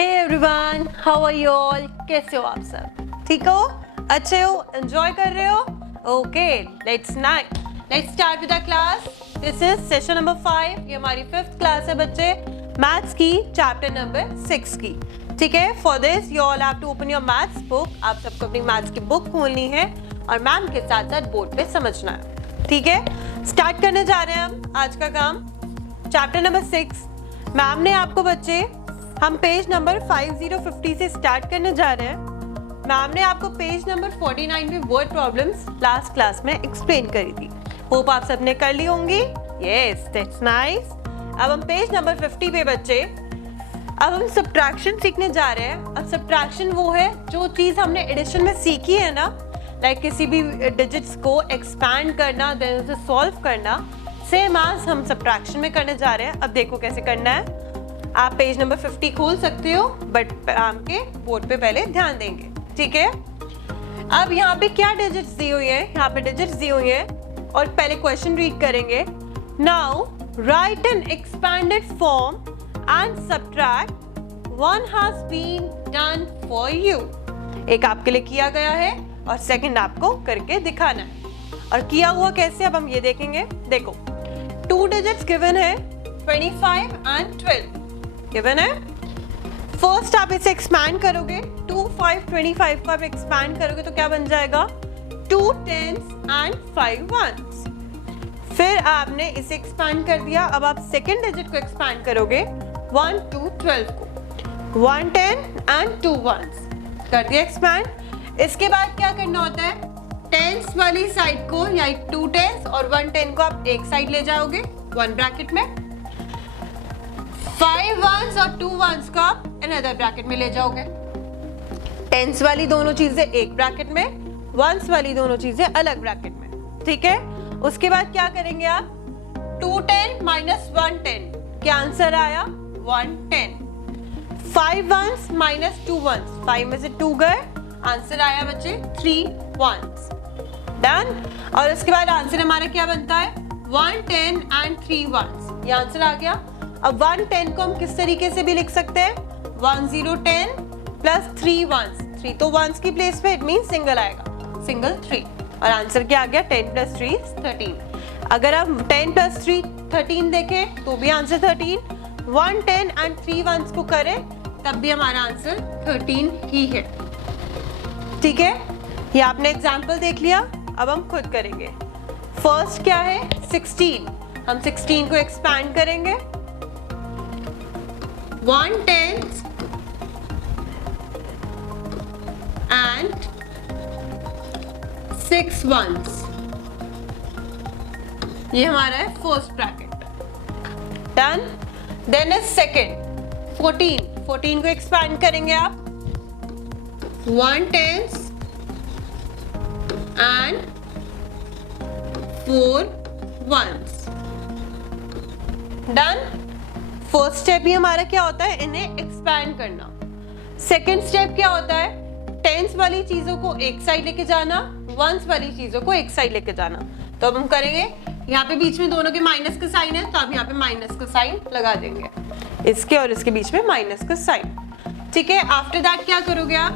Hey everyone, how are you all? कैसे हो आप सब? ठीक हो? अच्छे हो? एंजॉय कर रहे हो? Okay, let's start with the class. This is session number 5. ये हमारी 5th क्लास है बच्चे, मैथ्स की, चैप्टर नंबर 6 की. ठीक है, for this you all have to open your maths book. आप सबको अपनी मैथ्स की बुक खोलनी है और मैम के साथ साथ बोर्ड पे समझना है. ठीक है, स्टार्ट करने जा रहे हैं हम आज का काम. चैप्टर नंबर 6 मैम ने आपको बच्चे, हम पेज नंबर 5050 से स्टार्ट करने जा रहे हैं. मैम ने आपको पेज नंबर 49 में वर्ड प्रॉब्लम्स लास्ट क्लास में एक्सप्लेन करी थी. होप आप सबने कर ली होंगी. Yes, that's nice. अब हम पेज नंबर 50 पे बच्चे, अब हम सब्ट्रैक्शन सीखने जा रहे हैं. अब सब्ट्रैक्शन वो है जो चीज़ हमने एडिशन में सीखी है ना, लाइक किसी भी डिजिट्स को एक्सपैंड करना, देन उसे सॉल्व करना, सेम आज हम सब्ट्रैक्शन में करने जा रहे हैं. अब देखो कैसे करना है. आप पेज नंबर 50 खोल सकते हो, बट आपके बोर्ड पे पहले ध्यान देंगे. ठीक है, अब यहाँ पे क्या डिजिट्स दी हुई है? यहाँ पे डिजिट्स दी हुई है और पहले क्वेश्चन रीड करेंगे. Now write an expanded form and subtract. One has been done for you. एक आपके लिए किया गया है और सेकंड आपको करके दिखाना है. और किया हुआ कैसे, अब हम ये देखेंगे. देखो, 2 डिजिट्स गिवन है, 25 एंड 12 गिवन है. फर्स्ट आप इसे एक्सपैंड करोगे, 2, 5, 25 को आप एक्सपैंड करोगे तो क्या बन जाएगा? 2 10s एंड 5 1s. फिर आपने इसे एक्सपैंड कर दिया. अब आप सेकेंड डिजिट को एक्सपैंड करोगे, 1 2 12 को, 1 10 एंड 2 1s कर दिया एक्सपैंड. इसके बाद क्या करना होता है? टेंस वाली साइड को, या 2 10s और 1 10 को आप एक साइड ले जाओगे 1 ब्रैकेट में, 5 1s और 2 1s को आप अनदर ब्रैकेट में ले जाओगे. टेंस वाली दोनों चीजें एक ब्रैकेट में, 1s वाली दोनों चीजें अलग ब्रैकेट में. ठीक है, उसके बाद क्या करेंगे आप? 2 10 माइनस 1 10, क्या आंसर आया? 1 10. 5 1s माइनस 2 1s, 5 में से 2 गए, आंसर आया बच्चे 3 1s. डन. और उसके बाद आंसर हमारा क्या बनता है? 1 10 एंड 3 1s. ये आंसर आ गया. अब 1 10 को हम किस तरीके से भी लिख सकते हैं? 1 0 10 प्लस 3 1s. 3 तो 1s की प्लेस पे, इट मीन सिंगल आएगा, सिंगल 3. और आंसर क्या आ गया? 10 प्लस 3 13. अगर हम 10 प्लस 3 13 देखें तो भी आंसर 13. 1 10 एंड 3 1s को करें तब भी हमारा आंसर 13 ही है. ठीक है, ये आपने एग्जाम्पल देख लिया. अब हम खुद करेंगे. फर्स्ट क्या है? 16. हम 16 को एक्सपैंड करेंगे, 1 10 and 6 1s. ये हमारा है first bracket. Done. Then is second 14 को एक्सपैंड करेंगे आप, 1 10 and 4 1s. Done. First step ही हमारा क्या होता है? इन्हें एक्सपैंड करना. सेकेंड स्टेप क्या होता है? टेंस वाली चीजों को एक साइड लेके जाना, वंस वाली चीजों को एक साइड लेके जाना. तो अब हम करेंगे, यहाँ पे बीच में दोनों के माइनस का साइन है, तो आप यहाँ पे माइनस का साइन लगा देंगे, इसके और इसके बीच में माइनस का साइन. ठीक है, आफ्टर दैट क्या करोगे आप?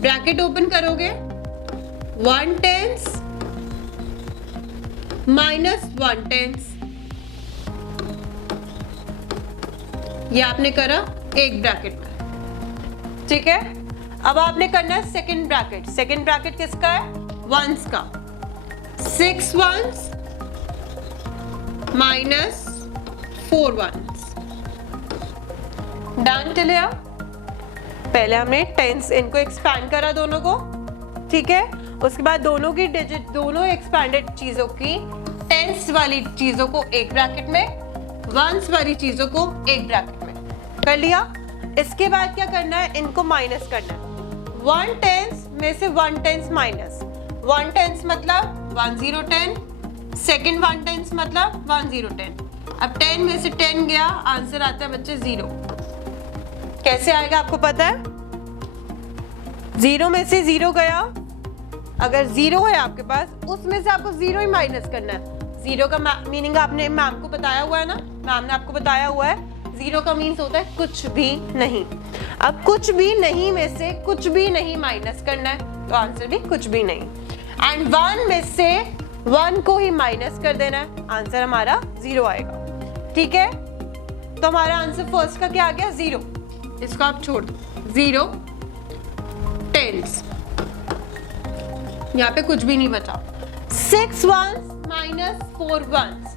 ब्रैकेट ओपन करोगे, 1 10 माइनस 1 10. ये आपने करा एक ब्रैकेट में. ठीक है, अब आपने करना है सेकंड ब्रैकेट. सेकंड ब्रैकेट किसका है? 1s का. 6 1s minus 4 1s. Done till here. पहले हमने टेंस इनको एक्सपैंड करा दोनों को. ठीक है, उसके बाद दोनों की डिजिट, दोनों एक्सपैंडेड चीजों की, टेंस वाली चीजों को एक ब्रैकेट में, 1s वाली चीजों को एक ब्रैकेट में कर लिया. इसके बाद क्या करना है? इनको माइनस करना है. 1 10 में से 1 10 माइनस, 1 10 मतलब 1 0 10, सेकेंड 1 10 मतलब 1 0 10. अब 10 में से 10 गया, आंसर आता है बच्चे 0. कैसे आएगा आपको पता है? 0 में से 0 गया, अगर 0 है आपके पास, उसमें से आपको 0 ही माइनस करना है. 0 का मीनिंग आपने मैम को बताया हुआ है ना, मैम ने आपको बताया हुआ है जीरो का मीन्स होता है कुछ भी नहीं। अब कुछ भी नहीं में से कुछ भी नहीं माइनस करना है, तो आंसर भी कुछ भी नहीं। एंड 1 में से 1 को ही माइनस कर देना है, आंसर हमारा 0 आएगा। ठीक है, तो हमारा आंसर फर्स्ट का क्या आ गया? 0। इसको आप छोड़ दो, 0 टेंस, यहाँ पे कुछ भी नहीं बचा। 6 1s माइनस 4 1s,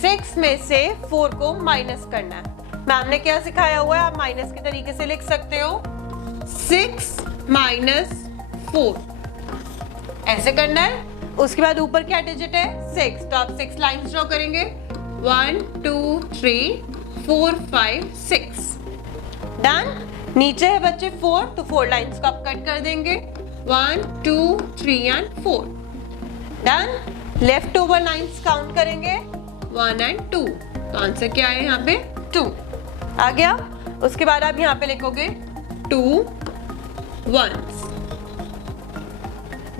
6 में से 4 को माइनस करना है। मैम ने क्या सिखाया हुआ है, आप माइनस के तरीके से लिख सकते हो, 6 माइनस 4 ऐसे करना है। उसके बाद ऊपर क्या डिजिट है? 6, तो आप 6 लाइंस ड्रॉ करेंगे, 1 2 3 4 5 6। डन। नीचे है बच्चे 4, तो 4 लाइंस को आप कट कर देंगे, 1 2 3 and 4। Done. Left over lines count करेंगे, 1 एंड 2, तो आंसर क्या है यहाँ पे? 2 आ गया। उसके बाद आप यहाँ पे लिखोगे 2 1s।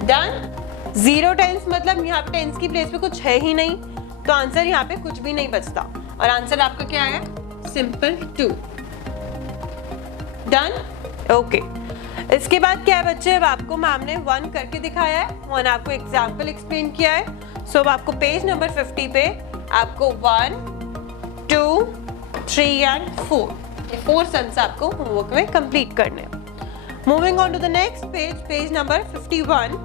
डन। 0 टेंस मतलब यहाँ पे टेंस की प्लेस पे कुछ है ही नहीं, तो आंसर यहाँ पे कुछ भी नहीं बचता, और आंसर आपका क्या है? सिंपल 2। डन। ओके। इसके बाद क्या है बच्चे, अब आपको मैम ने 1 करके दिखाया है, 1 आपको एग्जाम्पल एक्सप्लेन किया है। सो अब आपको पेज नंबर 50 पे आपको 1 2 3 एंड 4 ये 4 सम्स आपको होमवर्क में कंप्लीट करने हैं। Moving on to the next page, page number 51।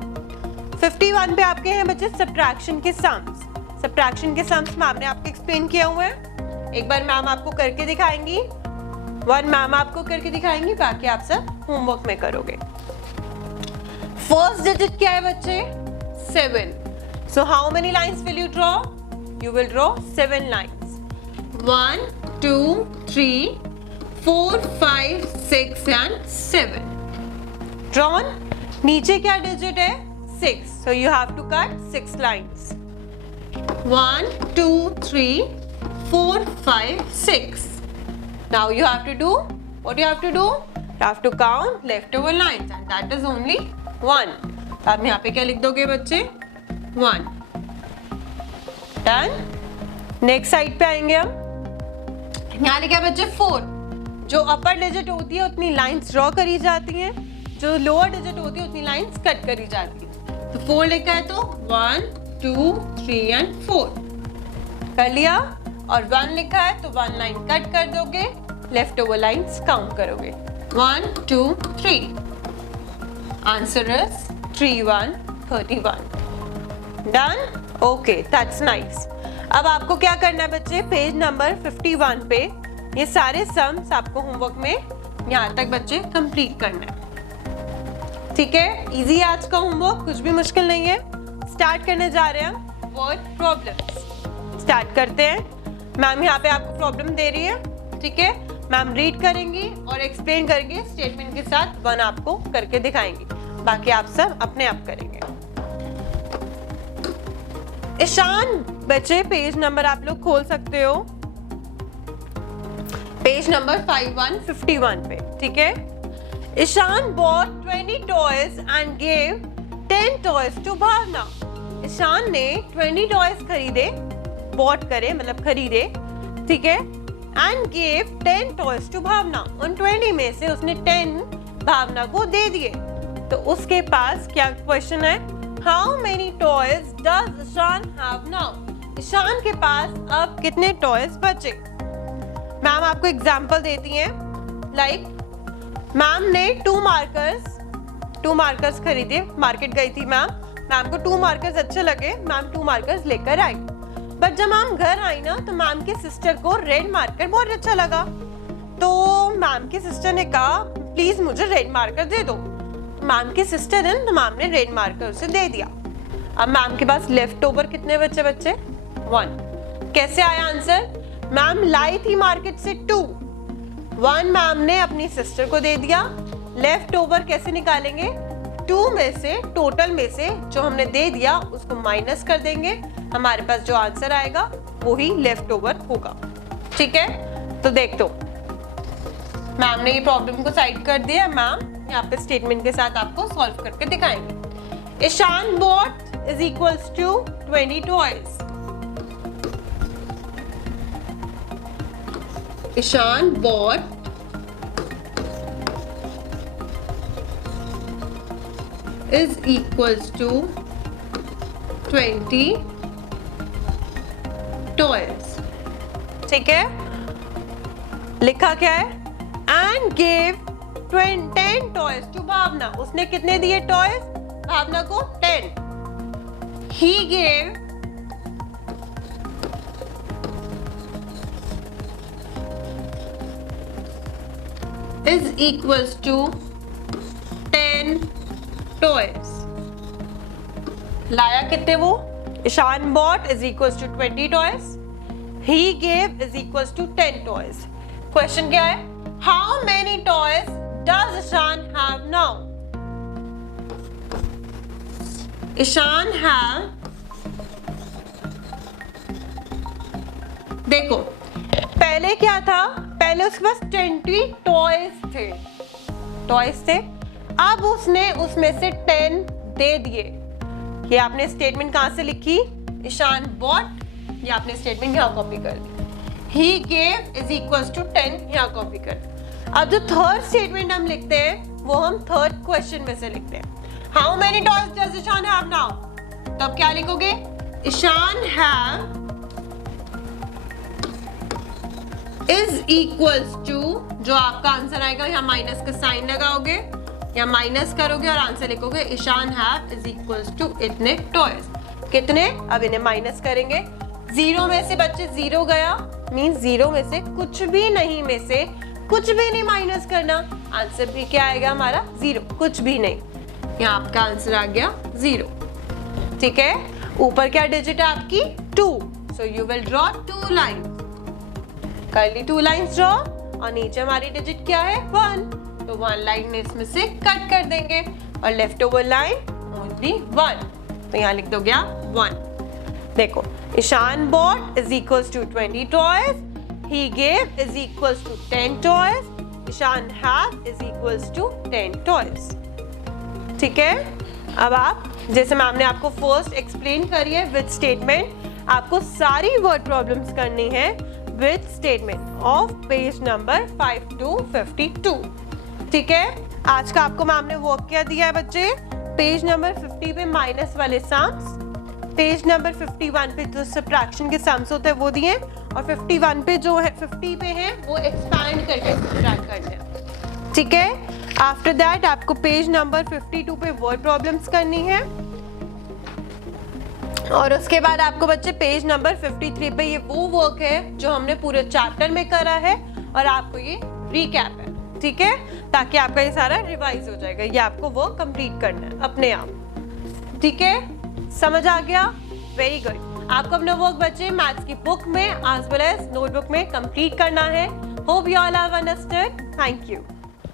51 पे आपके हैं बच्चे सब्ट्रैक्शन के सम्स। सब्ट्रैक्शन के सम्स मैम ने आपको एक्सप्लेन किया हुआ है। एक बार मैम आपको करके दिखाएंगी, 1 मैम आपको करके दिखाएंगी, बाकी आप सब होमवर्क में करोगे। फर्स्ट डिजिट क्या है बच्चे? 7। So how many lines will you draw? You will draw 7 lines, 1 2 3 4 5 6 and 7। Drawn. नीचे क्या डिजिट है? 6, so you have to cut 6 lines, 1 2 3 4 5 6। Now you have to do what you have to do, you have to count leftover lines and that is only 1। आप यहाँ पे क्या लिख दोगे बच्चे? 1। डन। नेक्स्ट साइड पे आएंगे हम। यहाँ लिखा है बच्चे 4। जो अपर डिजिट होती है उतनी लाइंस ड्रॉ करी जाती हैं, जो लोअर डिजिट होती है उतनी लाइंस कट करी जाती है। तो 4 लिखा है तो 1 2 3 एंड 4 कर लिया, और 1 लिखा है तो 1 लाइन कट कर दोगे, लेफ्ट ओवर लाइंस काउंट करोगे, 1 2 3। Answer is 3 1 31। Done. Okay, that's nice. अब आपको क्या करना है बच्चे, पेज नंबर 51 पे ये सारे सम्स आपको होमवर्क में यहाँ तक बच्चे कंप्लीट करना है। ठीक है, इजी है आज का होमवर्क, कुछ भी मुश्किल नहीं है। स्टार्ट करने जा रहे हैं हम वर्ड प्रॉब्लम्स। स्टार्ट करते हैं। मैम यहाँ पे आपको प्रॉब्लम दे रही है, ठीक है। मैम रीड करेंगी और एक्सप्लेन करके स्टेटमेंट के साथ 1 आपको करके दिखाएंगी, बाकी आप सब अपने आप करेंगे। ईशान बच्चे पेज नंबर आप लोग खोल सकते हो, पेज नंबर 51 पे, ठीक है। Ishan bought 20 toys and gave 10 toys to Bhavna। Ishan ने 20 टॉयज खरीदे, बॉट करे मतलब खरीदे, ठीक है, and gave 10 toys to भावना। उन 20 में से उसने 10 भावना को दे दिए। तो उसके पास क्या क्वेश्चन है, How many toys does Ishan have now? Ishan के पास अब कितने टॉयज बचे? मैम आपको एग्जाम्पल देती हैं, लाइक मैम ने 2 मार्कर्स खरीदे, मार्केट गई थी मैम को 2 मार्कर्स अच्छे लगे, मैम 2 मार्कर्स लेकर आई। बट जब मैम घर आई ना तो मैम की सिस्टर को रेड मार्कर बहुत अच्छा लगा, तो मैम की सिस्टर ने कहा प्लीज मुझे रेड मार्कर दे दो। मैम की सिस्टर ने तो मैम ने रेड मार्कर उसे दे दिया। अब मैम के पास लेफ्ट ओवर कितने बचे? 1। कैसे आया आंसर? मैम लाई थी मार्केट से 2, 1 मैम ने अपनी सिस्टर को दे दिया। लेफ्ट ओवर कैसे निकालेंगे? 2 में से, टोटल में से जो हमने दे दिया उसको माइनस कर देंगे, हमारे पास जो आंसर आएगा वो ही लेफ्ट ओवर होगा। ठीक है, तो देख दो, मैम ने ये प्रॉब्लम को साइड कर दिया। मैम यहाँ पे स्टेटमेंट के साथ आपको सॉल्व करके दिखाएंगे। Ishan bought is equals to 20 toys. Ishan bought is equals to 20 toys. ठीक है, लिखा क्या है? And gave 10 toys to भावना. उसने कितने दिए toys? भावना को 10. He gave is equals to 10 toys. लाया कितने वो? Ishan bought is equals to 20 toys. He gave is equals to 10 toys. Question क्या है? How many toys does Ishan have now? Ishan have, देखो पहले क्या था? पहले उसके पास 20 टॉयज थे. अब उसने उसमें से 10 दे दिए. ये आपने स्टेटमेंट कहां से लिखी? ईशान बॉट. ये आपने स्टेटमेंट यहाँ कॉपी कर दी. He gave is equals to 10 यहाँ कॉपी कर दी. अब जो थर्ड स्टेटमेंट हम लिखते हैं वो हम थर्ड क्वेश्चन में से लिखते हैं. How many toys does Ishan have now? तब क्या लिखोगे? Ishan have is equals to, जो आपका आंसर आएगा यहाँ माइनस का साइन लगाओगे, या माइनस करोगे और आंसर लिखोगे. Ishan have is equals to इतने टॉयज. कितने? अब इन्हें माइनस करेंगे. 0 में से बच्चे 0 गया, मींस 0 में से कुछ भी नहीं, में से कुछ भी नहीं माइनस करना. आंसर भी क्या आएगा हमारा? 0. कुछ भी नहीं. यहाँ आपका आंसर आ गया 0. ठीक है. ऊपर क्या डिजिट है आपकी? 2. So you will draw 2 lines. कर ली 2 लाइन्स ड्रॉ, और नीचे हमारी डिजिट क्या है? 1. तो 1 लाइन इसमें से कट कर देंगे और लेफ्ट ओवर लाइन ओनली 1. तो यहाँ लिख दो गया 1. देखो, Ishan bought is equals to 20 toys. He gave is equals to 10 toys. Ishan have is equals to 10 toys. ठीक है. अब आप, जैसे मैम ने आपको फर्स्ट एक्सप्लेन करी है विद स्टेटमेंट, आपको सारी वर्ड प्रॉब्लम्स करनी है with statement of page number 5 to 52. ठीक है. आज का आपको मैम ने वर्क क्या दिया है बच्चे? पेज नंबर 50 पे माइनस वाले सम्स, पेज नंबर 51 पे जो सब्ट्रैक्शन के सम्स होते हैं वो दिए, और 51 पे जो है 50 पे है वो एक्सपैंड करके सब्ट्रैक्ट करते हैं. ठीक है. आफ्टर दैट आपको पेज नंबर 52 पे वर्ड प्रॉब्लम्स करनी है, और उसके बाद आपको बच्चे पेज नंबर 53 पे ये वो वर्क है जो हमने पूरे चैप्टर में करा है, और आपको ये रिकैप है. ठीक है. ताकि आपका ये सारा रिवाइज हो जाएगा. ये आपको वर्क कंप्लीट करना है अपने आप. ठीक है. समझ आ गया? Very good. आपको अपना वर्क बच्चे मैथ्स की बुक में एज वेल एज नोटबुक में कंप्लीट करना है. Hope you all have understood. Thank you.